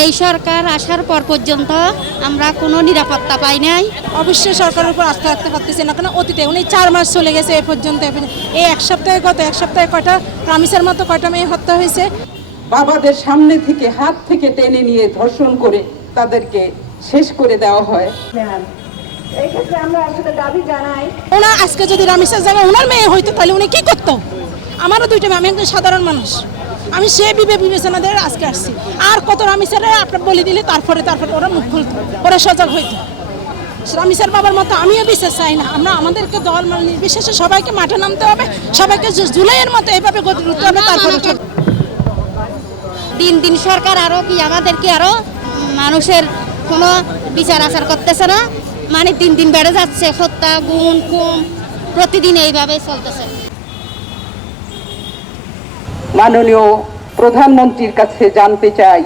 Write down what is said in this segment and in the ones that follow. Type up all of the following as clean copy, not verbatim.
এই সরকার আসার পর পর্যন্ত আমরা কোনো নিরাপত্তা পাই নাই। অবশ্যই সরকারের উপর আস্থা রাখতে পারতেছি না, কারণ অতীতে উনি 4 মাস চলে গেছে এ পর্যন্ত। এই এক সপ্তাহে কয়টা রামিসার মতো কয়টা মেয়ে হত্যা হয়েছে। বাবাদের সামনে থেকে হাত থেকে টেনে নিয়ে ধর্ষণ করে তাদেরকে শেষ করে দেওয়া হয়। এই ক্ষেত্রে আমরা আসলে দাবি জানাই, ওনার আজকে যদি রামিসার জায়গায় ওনার মেয়ে হইতো তাহলে উনি কি করতো? আমারও 2টা মেয়ে, আমি একজন সাধারণ মানুষ, আমি সে বিবেচনা দিয়ে আজকে আসছি। আর কত রামিসারে আপনার বলে দিলে তারপরে ওরা মুখ খুলতো, ওরা সজাগ হইতো। রামিসার বাবার মতো আমিও বিশ্বাস চাই না। আমাদেরকে দল নির্বিশেষে সবাইকে মাঠে নামতে হবে, সবাইকে জুলাইয়ের মতো এভাবে গতি করতে হবে। তারপরে দিন দিন সরকার আরো কি আমাদেরকে আরো মানুষের কোনো বিচার আচার করতেছে না, মানে দিন দিন বেড়ে যাচ্ছে হত্যা, গুম খুন প্রতিদিন এইভাবে চলতেছে। মাননীয় প্রধানমন্ত্রীর কাছে জানতে চাই,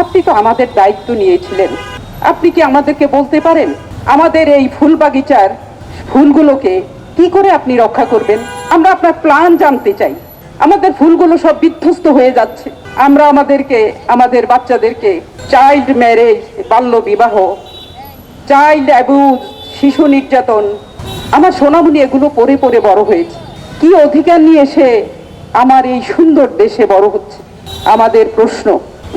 আপনি তো আমাদের দায়িত্ব নিয়েছিলেন, আপনি কি আমাদেরকে বলতে পারেন আমাদের এই ফুল বাগিচার ফুলগুলোকে কি করে আপনি রক্ষা করবেন? আমরা আপনার প্ল্যান জানতে চাই। আমাদের ফুলগুলো সব বিধ্বস্ত হয়ে যাচ্ছে। আমরা আমাদের বাচ্চাদেরকে চাইল্ড ম্যারেজ, বাল্য বিবাহ, চাইল্ড অ্যাবিউজ, শিশু নির্যাতন, আমার সোনামণি এগুলো পড়ে পড়ে বড় হয়েছে। কি অধিকার নিয়ে সে আমার এই সুন্দর দেশে বড় হচ্ছে? আমাদের প্রশ্ন,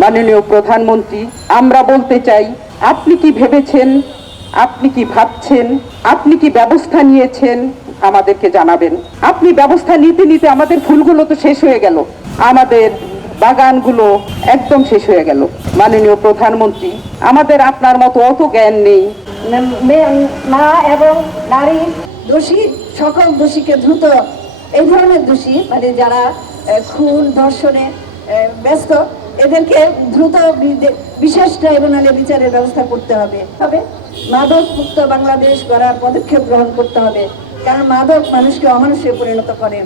মাননীয় প্রধানমন্ত্রী, আমরা বলতে চাই, আপনি কি ভেবেছেন, আপনি কি ভাবছেন, আপনি কি ব্যবস্থা নিয়েছেন আমাদেরকে জানাবেন। আপনি ব্যবস্থা নিতে নিতে আমাদের ফুলগুলো তো শেষ হয়ে গেল, আমাদের বাগানগুলো একদম শেষ হয়ে গেল। মাননীয় প্রধানমন্ত্রী, আমাদের আপনার মতো অত জ্ঞান নেই। মা এবং নারী দোষী, সকল দোষীকে দ্রুত, এই ধরনের দোষী মানে যারা খুন ধর্ষণে ব্যস্ত, এদেরকে দ্রুত বিশেষ ট্রাইব্যুনালে বিচারের ব্যবস্থা করতে হবে। মাদক মুক্ত বাংলাদেশ গড়ার পদক্ষেপ গ্রহণ করতে হবে, কারণ মাদক মানুষকে অমানুষে পরিণত করে।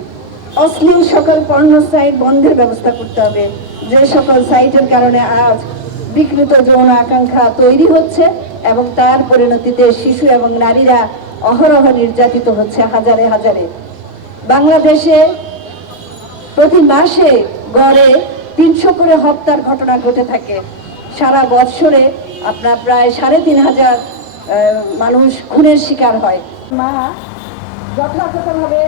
অশ্লীল সকল পর্ণ সাইট বন্ধের ব্যবস্থা করতে হবে, যে সকল সাইটের কারণে আজ বিকৃত যৌন আকাঙ্ক্ষা তৈরি হচ্ছে এবং তার পরিণতিতে শিশু এবং নারীরা অহরহ নির্যাতিত হচ্ছে হাজারে হাজারে। বাংলাদেশে প্রতি মাসে গড়ে 300 করে হত্যার ঘটনা ঘটে থাকে। সারা বৎসরে আপনার প্রায় 3,500 মানুষ খুনের শিকার হয়। মা যথাযথভাবে